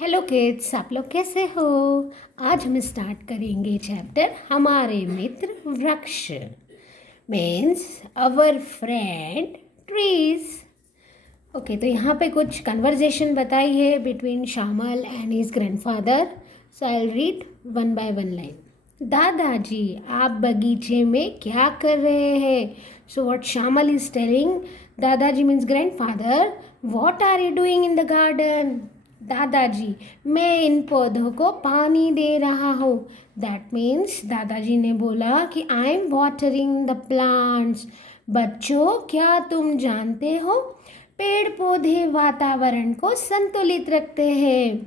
Hello kids, आप लोग कैसे हो। आज हम स्टार्ट करेंगे चैप्टर हमारे मित्र वृक्ष means our friend trees. Okay, तो यहाँ पे कुछ कन्वर्जेशन बताई है between Shyamal and his grandfather. So I will read one by one line. दादाजी, आप बगीचे में क्या कर रहे हैं? So what Shyamal is telling, दादाजी means grandfather, what are you doing in the garden? दादाजी, मैं इन पौधों को पानी दे रहा हूँ। दैट मीन्स दादाजी ने बोला कि I am watering the plants. बच्चों, क्या तुम जानते हो पेड़ पौधे वातावरण को संतुलित रखते हैं?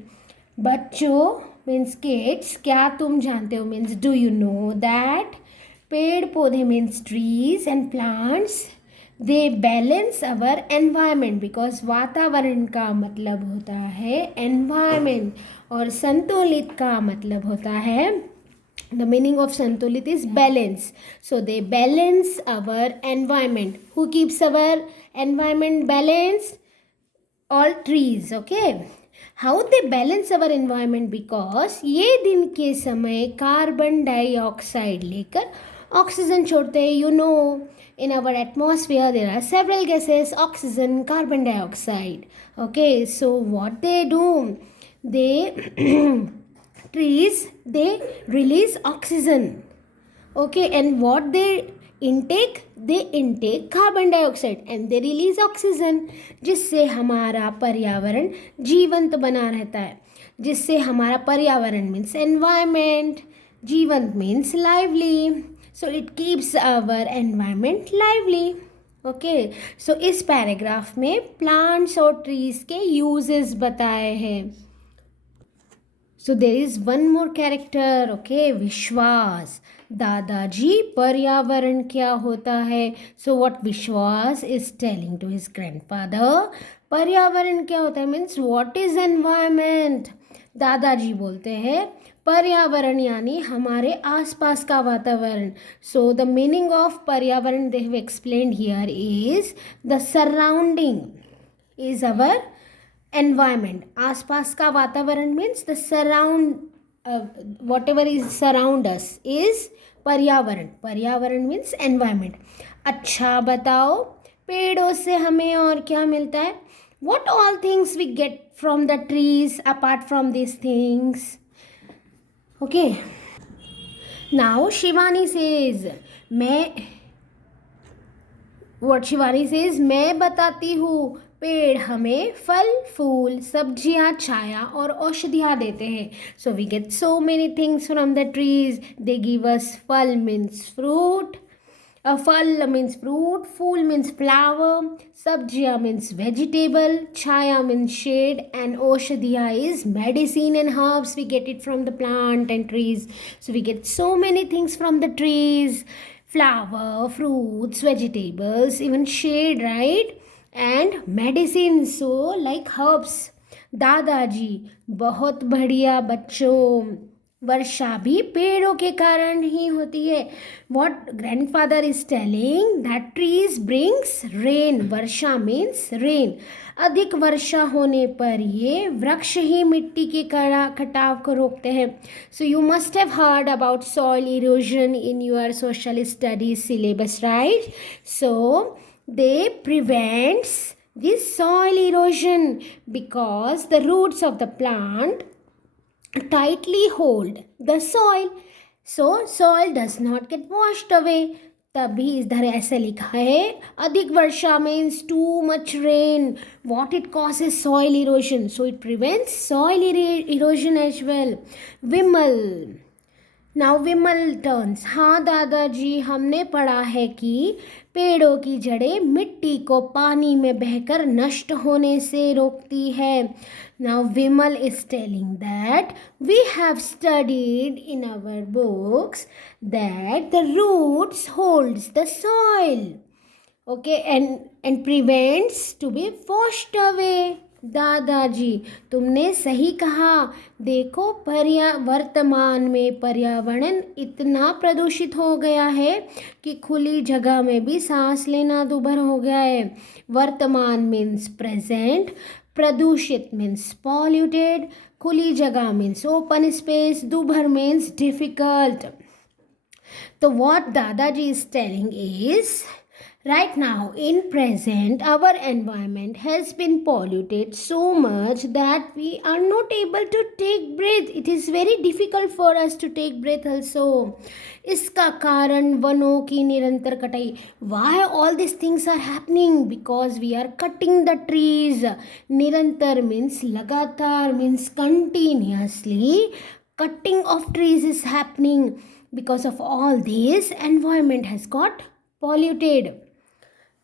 बच्चों मीन्स किड्स, क्या तुम जानते हो means do you know that पेड़ पौधे means trees and plants they balance our environment. Because वातावरण का मतलब होता है एनवायरमेंट और संतुलित का मतलब होता है, the meaning of santulit is balance. So they balance our environment. Who keeps our environment balanced? All trees. Okay, how they balance our environment? Because ये दिन के समय कार्बन डाइऑक्साइड लेकर ऑक्सीजन छोड़ते हैं. You know, in our atmosphere there are several gases: oxygen, carbon dioxide. Okay, so what they do, they trees, they release oxygen. Okay, and what they intake carbon dioxide and they release oxygen, जिससे हमारा पर्यावरण जीवंत बना रहता है. जिससे हमारा पर्यावरण मीन्स एनवायरमेंट, जीवंत means lively. So it keeps our environment lively. Okay, so इस पैराग्राफ में प्लांट्स और ट्रीज के यूजेस बताए हैं. So there is one more character, okay, विश्वास. दादाजी, पर्यावरण क्या होता है? So what विश्वास is telling to his grandfather, पर्यावरण क्या होता है मीन्स what is environment. दादाजी बोलते हैं पर्यावरण यानी हमारे आसपास का वातावरण. So the meaning of पर्यावरण they have explained here is the surrounding is our environment. आसपास का वातावरण means the surround, what ever is surround us is पर्यावरण. पर्यावरण मीन्स एनवायरमेंट. अच्छा बताओ, पेड़ों से हमें और क्या मिलता है? What all things we get from the trees apart from this things? Okay, now Shivani says, Shivani says, मैं बताती हूँ. पेड़ हमें फल, फूल, सब्जियाँ, छाया और औषधियाँ देते हैं. So we get so many things from the trees. They give us फल मीन्स फ्रूट, फल मीन्स फ्रूट, फूल मीन्स फ्लावर, सब्जियाँ मीन्स वेजिटेबल, छाया मीन्स शेड, एंड औषधियाँ is medicine and herbs. We get it from the plant and trees. So we get so many things from the trees. Flower, fruits, vegetables, even shade, right? And medicine, so like herbs. दादाजी, बहुत बढ़िया बच्चों, वर्षा भी पेड़ों के कारण ही होती है. What grandfather is telling that trees brings rain. Varsha means rain. अधिक वर्षा होने पर ये वृक्ष ही मिट्टी के कटाव को रोकते हैं. So you must have heard about soil erosion in your social studies syllabus, right? So they prevents this soil erosion because the roots of the plant tightly hold the soil, so soil does not get washed away. तभी इधर ऐसे लिखा है, अधिक वर्षा means too much rain, what it causes soil erosion, so it prevents soil erosion as well. Vimal, now Vimal turns, हाँ दादाजी, हमने पढ़ा है कि पेड़ों की जड़ें मिट्टी को पानी में बहकर नष्ट होने से रोकती है. Now Vimal is telling that we have studied in our books that the roots holds the soil, okay, and prevents to be washed away. दादाजी, तुमने सही कहा. देखो, वर्तमान में पर्यावरण इतना प्रदूषित हो गया है कि खुली जगह में भी सांस लेना दूभर हो गया है. वर्तमान मीन्स प्रेजेंट. प्रदूषित मीन्स पॉल्यूटेड, खुली जगह मीन्स ओपन स्पेस, दूभर means difficult. So what Dadaji is telling is, right now in present our environment has been polluted so much that we are not able to take breath. It is very difficult for us to take breath also. इसका कारण वनों की निरंतर कटाई. Why all these things are happening? Because we are cutting the trees. निरंतर means लगातार, means continuously cutting of trees is happening. Because of all this, environment has got polluted.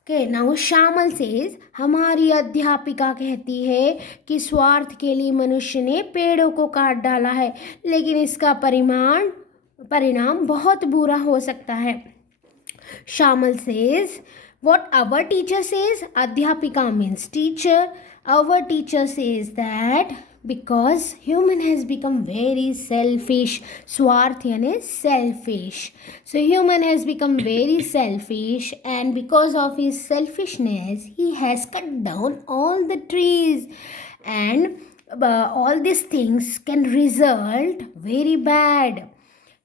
Okay, now Shamal says, हमारी अध्यापिका कहती है कि स्वार्थ के लिए मनुष्य ने पेड़ों को काट डाला है, लेकिन इसका परिणाम बहुत बुरा हो सकता है. Shamal says, what our teacher says, अध्यापिका means teacher. Our teacher says that because human has become very selfish. स्वार्थ यानी selfish. So human has become very selfish, and because of his selfishness he has cut down all the trees, and all these things can result very bad.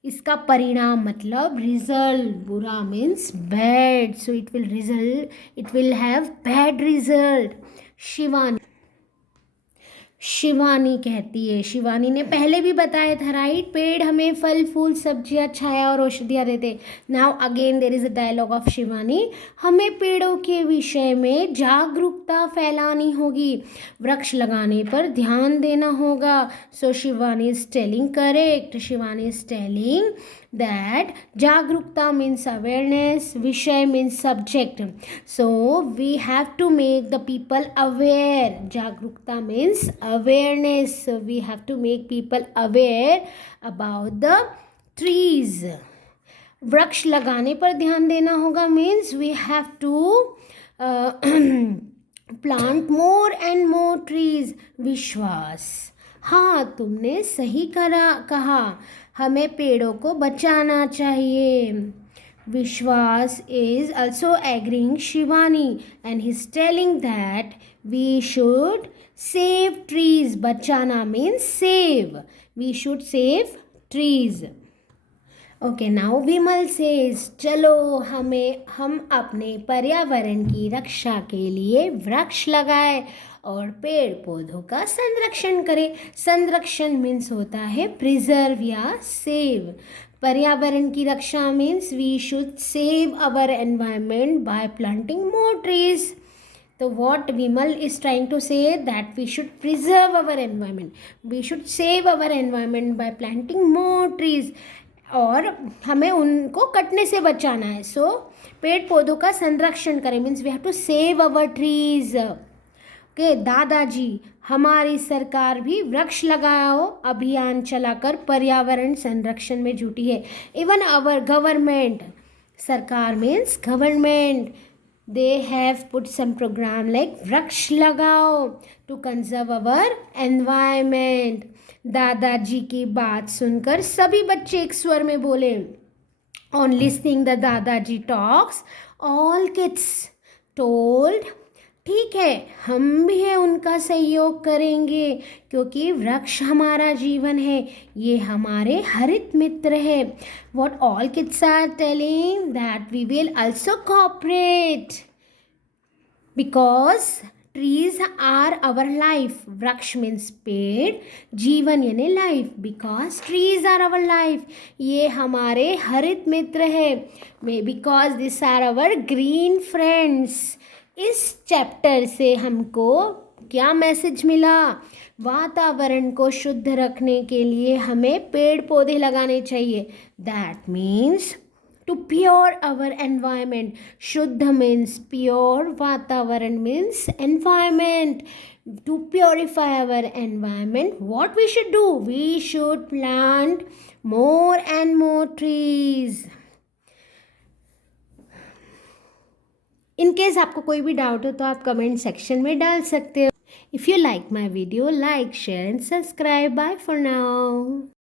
इसका परिणाम मतलब result, बुरा means bad, so it will have bad result. Shivani कहती है, शिवानी ने पहले भी बताया था राइट, पेड़ हमें फल फूल सब्जियां छाया और औषधियाँ देते. Now again there is a dialogue of Shivani. हमें पेड़ों के विषय में जागरूकता फैलानी होगी, वृक्ष लगाने पर ध्यान देना होगा. So Shivani is telling correct. Shivani is telling that jagrukta means awareness, vishay means subject, so we have to make the people aware. Jagrukta means awareness, so we have to make people aware about the trees. वृक्ष लगाने पर ध्यान देना होगा means we have to plant more and more trees. विश्वास, हाँ तुमने सही कहा, हमें पेड़ों को बचाना चाहिए. विश्वास is also agreeing Shivani, and he's telling that we should save trees. बचाना means save. We should save trees. Okay, now Vimal says, चलो हम अपने पर्यावरण की रक्षा के लिए वृक्ष लगाए और पेड़ पौधों का संरक्षण करें. संरक्षण मीन्स होता है प्रिजर्व या सेव. पर्यावरण की रक्षा means we should save our environment by planting more trees. तो what Vimal is trying to say that we should preserve our environment. We should save our environment by planting more trees. और हमें उनको कटने से बचाना है. सो पेड़ पौधों का संरक्षण करें means we have to save our trees. Okay, दादाजी, हमारी सरकार भी वृक्ष लगाओ अभियान चलाकर पर्यावरण संरक्षण में जुटी है. इवन अवर गवर्नमेंट, सरकार means government, they have put some program like वृक्ष लगाओ to conserve our environment. दादाजी की बात सुनकर सभी बच्चे एक स्वर में बोले. On listening the दादाजी talks, all kids told, ठीक है हम भी है उनका सहयोग करेंगे क्योंकि वृक्ष हमारा जीवन है, ये हमारे हरित मित्र है. What all kids are telling that we will also cooperate because trees are our life. वृक्ष means पेड़, जीवन यानी life. Because trees are our life, ये हमारे हरित मित्र है. Because these are our green friends. इस चैप्टर से हमको क्या मैसेज मिला? वातावरण को शुद्ध रखने के लिए हमें पेड़ पौधे लगाने चाहिए. That means to pure our environment. शुद्ध मीन्स प्योर, वातावरण means environment. To purify our environment what we should do? We should plant more and more trees. In case आपको कोई भी डाउट हो तो आप कमेंट सेक्शन में डाल सकते हो. If you like my video, like, share and subscribe. Bye for now.